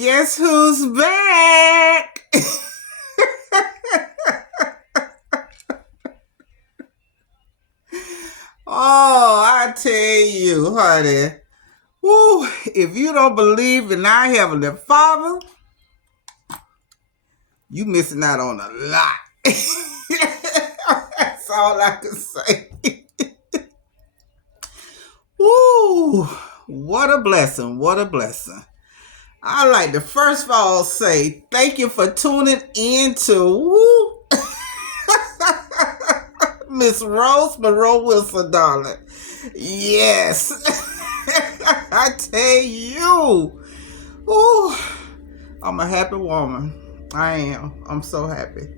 Guess who's back? Oh, I tell you, honey. Woo, if you don't believe in our Heavenly Father, you missing out on a lot. That's all I can say. Woo, what a blessing. What a blessing. I like to first of all say thank you for tuning in to Miss Rose Monroe Wilson, darling. Yes. I tell you. Ooh, I'm a happy woman. I am. I'm so happy.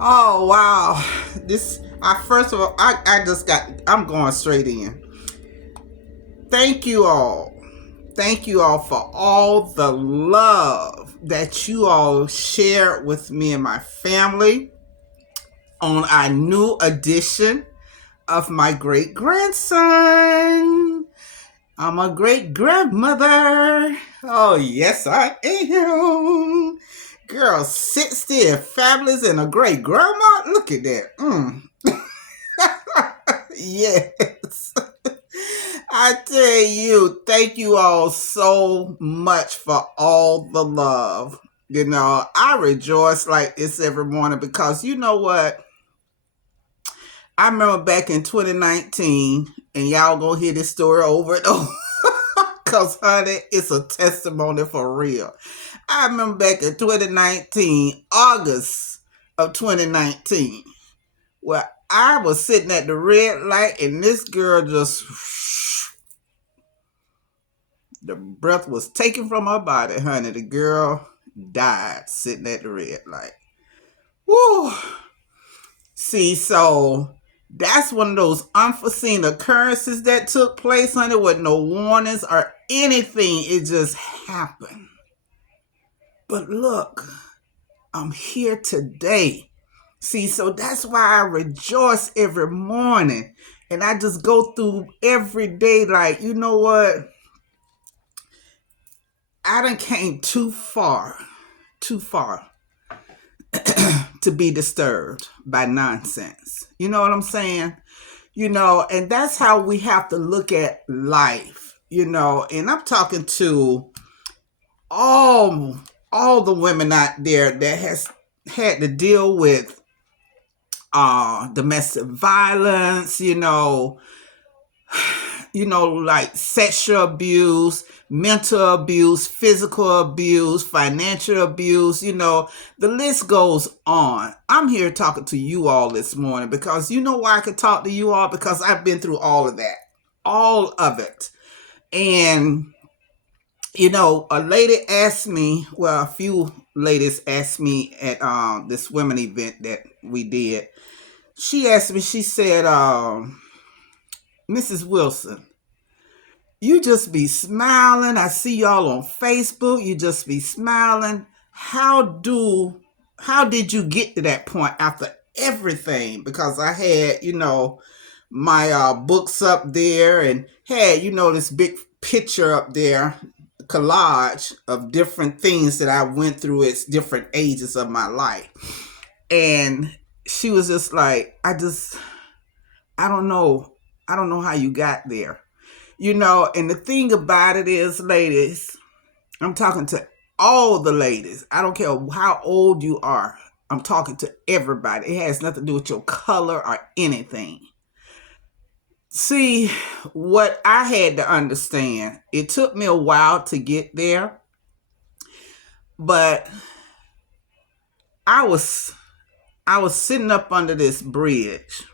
Oh, wow. I'm going straight in. Thank you all. Thank you all for all the love that you all shared with me and my family on our new edition of my great grandson. I'm a great grandmother. Oh, yes, I am. Girl, 60 and fabulous and a great grandma. Look at that. Yes. I tell you, thank you all so much for all the love. You know, I rejoice like this every morning because you know what? I remember back in 2019, and y'all gonna hear this story over and over. Because, honey, it's a testimony for real. I remember back in 2019, August of 2019, where I was sitting at the red light and this girl just, the breath was taken from her body, honey. The girl died sitting at the red light. Woo! See, so that's one of those unforeseen occurrences that took place, honey, with no warnings or anything. It just happened. But look, I'm here today. See, so that's why I rejoice every morning. And I just go through every day like, you know what? I done came too far to be disturbed by nonsense. You know what I'm saying? You know, and that's how we have to look at life, you know. And I'm talking to all the women out there that has had to deal with domestic violence, like sexual abuse, mental abuse, physical abuse, financial abuse, the list goes on. I'm here talking to you all this morning because you know why I could talk to you all? Because I've been through all of that, all of it. And, a lady asked me, well, a few ladies asked me at this women event that we did. She asked me, she said, Mrs. Wilson, you just be smiling. I see y'all on Facebook. You just be smiling. How did you get to that point after everything? Because I had, my books up there and had, this big picture up there, collage of different things that I went through at different ages of my life. And she was just like, I don't know how you got there. And the thing about it is, ladies, I'm talking to all the ladies. I don't care how old you are. I'm talking to everybody. It has nothing to do with your color or anything. See, what I had to understand, it took me a while to get there, but I was sitting up under this bridge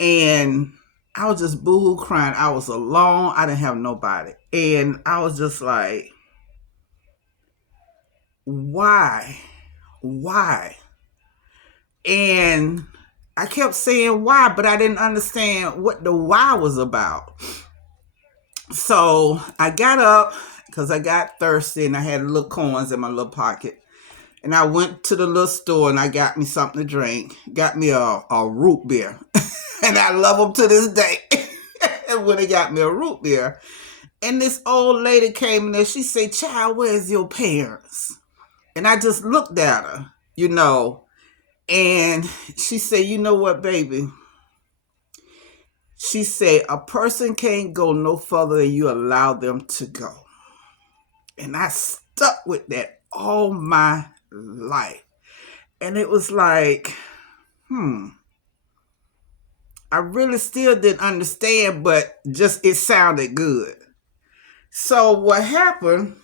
and I was just boo-hoo crying. I was alone. I didn't have nobody. And I was just like, why? And I kept saying why, but I didn't understand what the why was about. So I got up because I got thirsty and I had little coins in my little pocket. And I went to the little store and I got me something to drink. Got me a root beer. And I love them to this day. And when they got me a root beer. And this old lady came in there. She said, "Child, where's your parents?" And I just looked at her, and she said, "You know what, baby?" She said, "A person can't go no further than you allow them to go." And I stuck with that all my life. And it was like, I really still didn't understand, but just it sounded good. So what happened,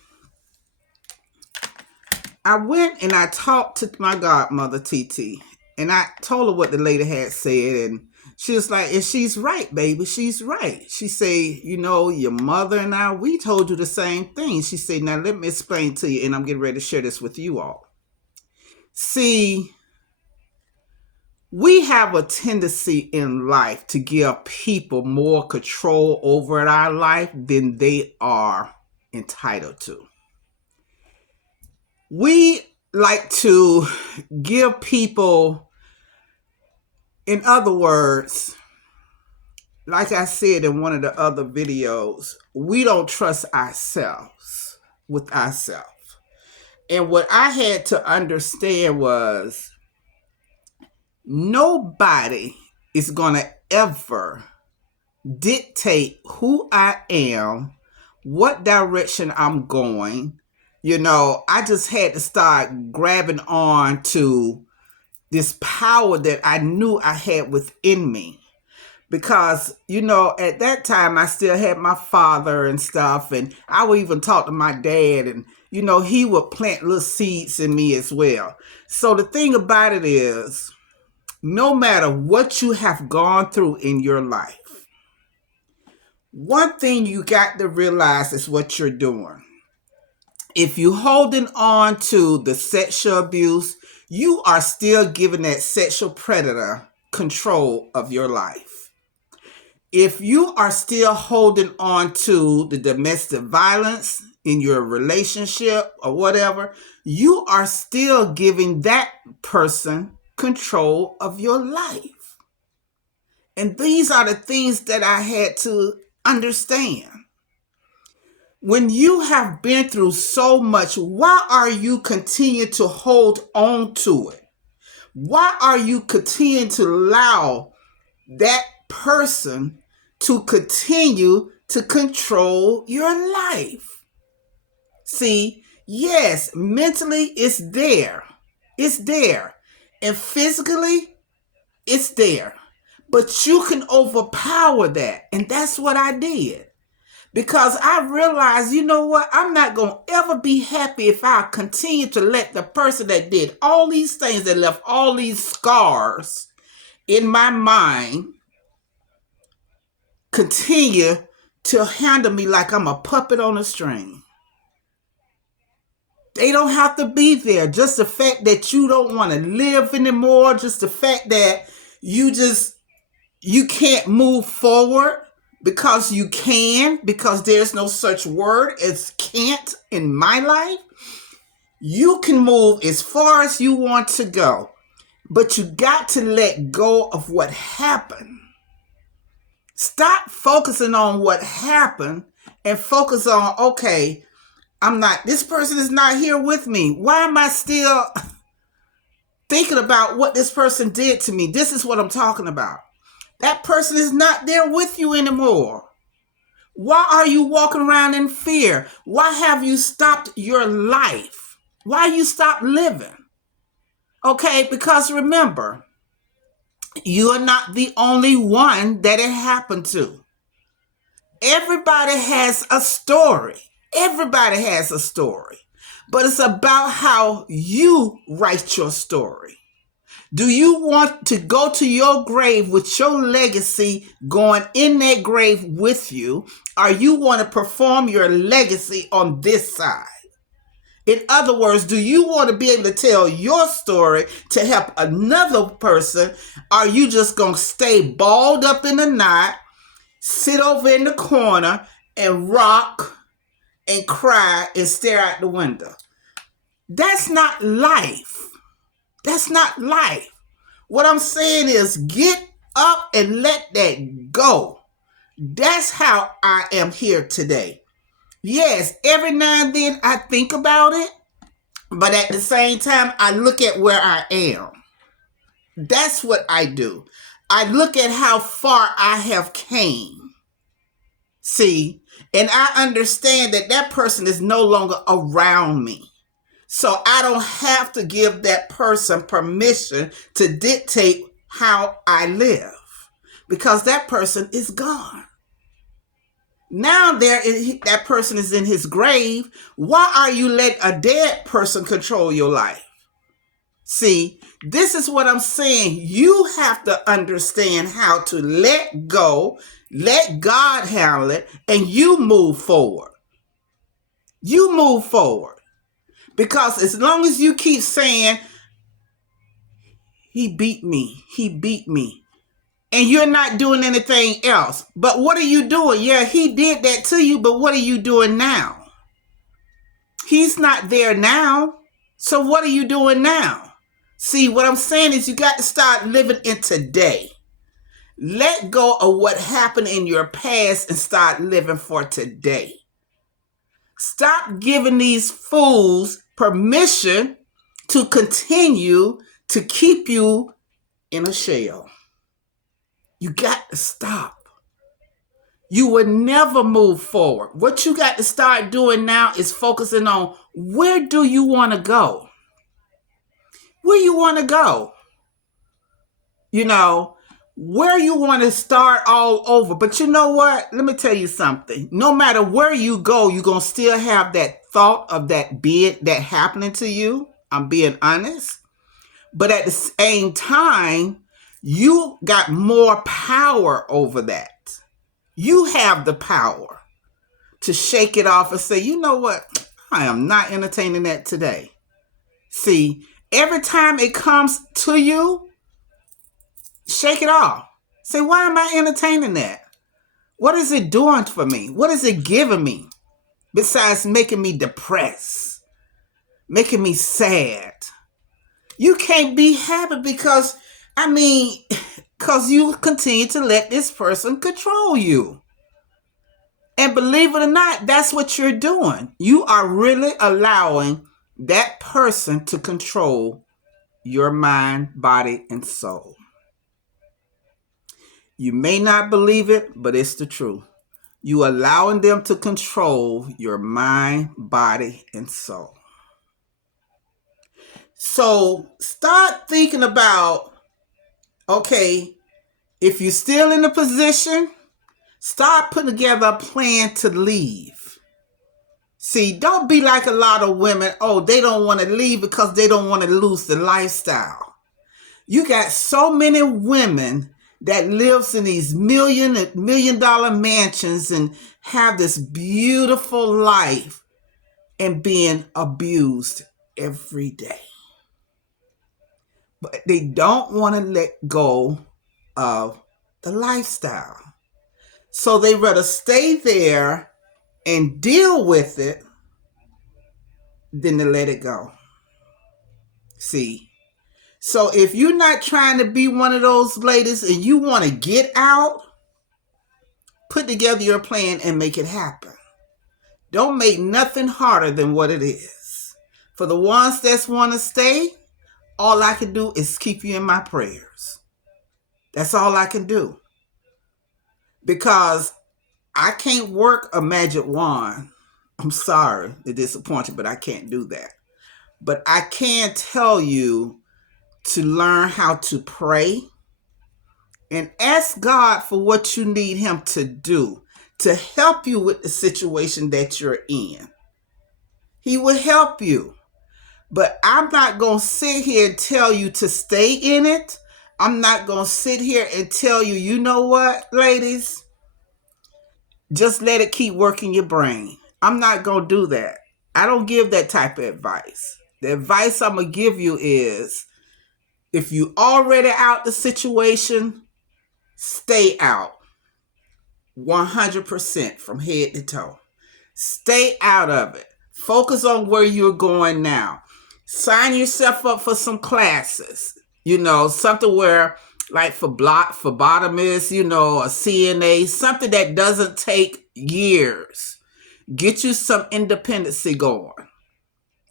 I went and I talked to my godmother, TT, and I told her what the lady had said, and she was like, and she's right, baby, she's right. She said, your mother and I, we told you the same thing. She said, now let me explain to you, and I'm getting ready to share this with you all. See, we have a tendency in life to give people more control over our life than they are entitled to. We like to give people, in other words, like I said in one of the other videos, we don't trust ourselves with ourselves. And what I had to understand was, nobody is going to ever dictate who I am, what direction I'm going. I just had to start grabbing on to this power that I knew I had within me. Because, at that time, I still had my father and stuff. And I would even talk to my dad. And, he would plant little seeds in me as well. So the thing about it is, no matter what you have gone through in your life, one thing you got to realize is what you're doing. If you're holding on to the sexual abuse, you are still giving that sexual predator control of your life. If you are still holding on to the domestic violence in your relationship or whatever, you are still giving that person control of your life. And these are the things that I had to understand. When you have been through so much, why are you continuing to hold on to it? Why are you continuing to allow that person to continue to control your life? See, yes, mentally it's there. It's there. And physically, it's there. But you can overpower that. And that's what I did. Because I realized, you know what? I'm not going to ever be happy if I continue to let the person that did all these things, that left all these scars in my mind, continue to handle me like I'm a puppet on a string. They don't have to be there. Just the fact that you don't want to live anymore, just the fact that you can't move forward. Because you can, because there's no such word as can't in my life. You can move as far as you want to go, but you got to let go of what happened. Stop focusing on what happened and focus on, okay, this person is not here with me. Why am I still thinking about what this person did to me? This is what I'm talking about. That person is not there with you anymore. Why are you walking around in fear? Why have you stopped your life? Why you stopped living? Okay, because remember, you are not the only one that it happened to. Everybody has a story. Everybody has a story. But it's about how you write your story. Do you want to go to your grave with your legacy going in that grave with you, or you want to perform your legacy on this side? In other words, do you want to be able to tell your story to help another person, or are you just going to stay balled up in a knot, sit over in the corner and rock and cry and stare out the window? That's not life. That's not life. What I'm saying is get up and let that go. That's how I am here today. Yes, every now and then I think about it, but at the same time, I look at where I am. That's what I do. I look at how far I have came. See, and I understand that that person is no longer around me. So I don't have to give that person permission to dictate how I live because that person is gone. Now that person is in his grave. Why are you letting a dead person control your life? See, this is what I'm saying. You have to understand how to let go, let God handle it, and you move forward. You move forward. Because as long as you keep saying, he beat me, and you're not doing anything else. But what are you doing? Yeah, he did that to you, but what are you doing now? He's not there now. So what are you doing now? See, what I'm saying is you got to start living in today. Let go of what happened in your past and start living for today. Stop giving these fools permission to continue to keep you in a shell. You got to stop. You will never move forward. What you got to start doing now is focusing on where do you want to go? Where you want to go? You know, where you want to start all over. But you know what? Let me tell you something. No matter where you go, you're going to still have that thought of that happening to you. I'm being honest. But at the same time, you got more power over that. You have the power to shake it off and say, you know what? I am not entertaining that today. See, every time it comes to you, shake it off. Say, why am I entertaining that? What is it doing for me? What is it giving me? Besides making me depressed, making me sad. You can't be happy because you continue to let this person control you. And believe it or not, that's what you're doing. You are really allowing that person to control your mind, body, and soul. You may not believe it, but it's the truth. You allowing them to control your mind, body, and soul. So start thinking about, okay, if you're still in the position, start putting together a plan to leave. See, don't be like a lot of women. Oh, they don't want to leave because they don't want to lose the lifestyle. You got so many women that lives in these $1 million mansions and have this beautiful life and being abused every day. But they don't want to let go of the lifestyle. So they rather stay there and deal with it than to let it go. See? So if you're not trying to be one of those ladies and you want to get out, put together your plan and make it happen. Don't make nothing harder than what it is. For the ones that want to stay, all I can do is keep you in my prayers. That's all I can do. Because I can't work a magic wand. I'm sorry to disappoint you, but I can't do that. But I can tell you to learn how to pray and ask God for what you need him to do to help you with the situation that you're in. He will help you. But I'm not going to sit here and tell you to stay in it. I'm not going to sit here and tell you, you know what, ladies? Just let it keep working your brain. I'm not going to do that. I don't give that type of advice. The advice I'm going to give you is, if you already out the situation, stay out 100% from head to toe. Stay out of it. Focus on where you're going now. Sign yourself up for some classes. Something where, like for phlebotomists, a CNA, something that doesn't take years. Get you some independency going.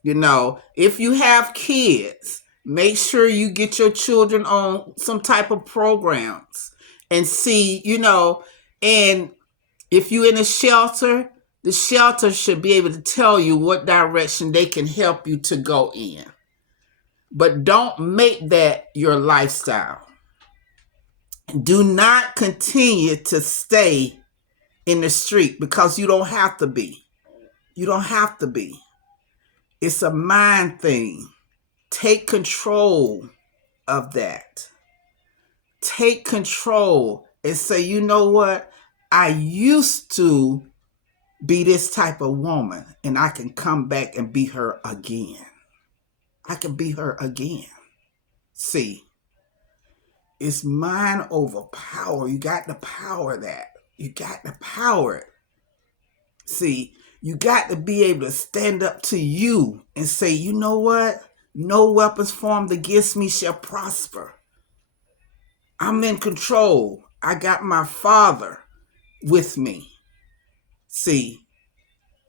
You know, if you have kids, make sure you get your children on some type of programs and see, you know, and if you're in a shelter, the shelter should be able to tell you what direction they can help you to go in. But don't make that your lifestyle. Do not continue to stay in the street because you don't have to be. You don't have to be. It's a mind thing. Take control of that. Take control and say, you know what? I used to be this type of woman and I can come back and be her again. I can be her again. See, it's mind over power. You got to power that. You got to power it. See, you got to be able to stand up to you and say, you know what? No weapons formed against me shall prosper. I'm in control. I got my Father with me. See,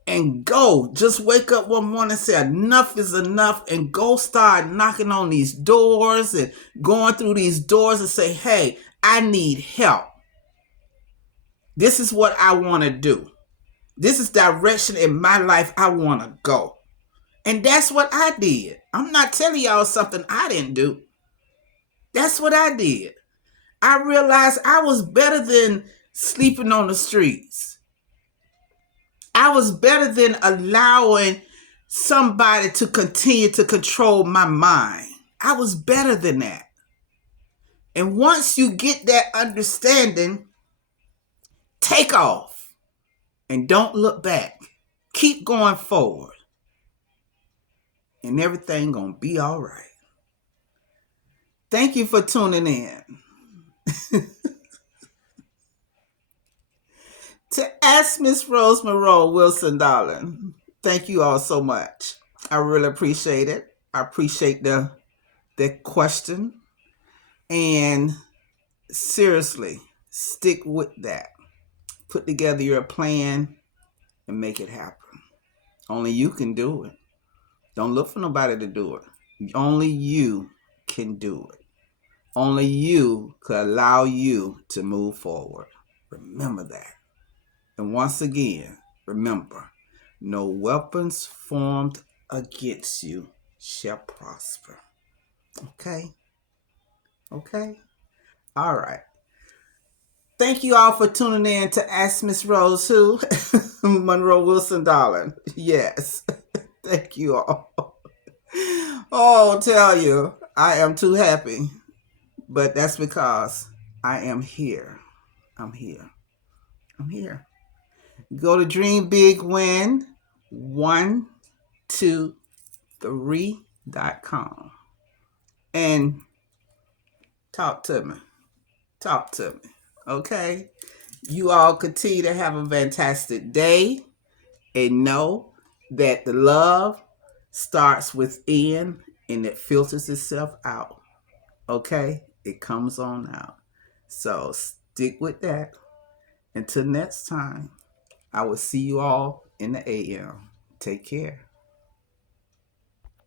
and go. Just wake up one morning and say, enough is enough, and go start knocking on these doors and going through these doors and say, hey, I need help. This is what I want to do. This is direction in my life I want to go. And that's what I did. I'm not telling y'all something I didn't do. That's what I did. I realized I was better than sleeping on the streets. I was better than allowing somebody to continue to control my mind. I was better than that. And once you get that understanding, take off and don't look back. Keep going forward. And everything gonna be all right. Thank you for tuning in. To Ask Miss Rose Monroe Wilson, darling. Thank you all so much. I really appreciate it. I appreciate the question. And seriously, stick with that. Put together your plan and make it happen. Only you can do it. Don't look for nobody to do it. Only you can do it. Only you could allow you to move forward. Remember that. And once again, remember, no weapons formed against you shall prosper. Okay? Okay? All right. Thank you all for tuning in to Ask Miss Rose who? Monroe Wilson, darling. Yes. Thank you all. Oh, I'll tell you, I am too happy. But that's because I am here. I'm here. I'm here. Go to dreambig123.com and talk to me. Talk to me. Okay? You all continue to have a fantastic day and know that the love starts within and it filters itself out. Okay? It comes on out. So stick with that. Until next time, I will see you all in the AM. Take care.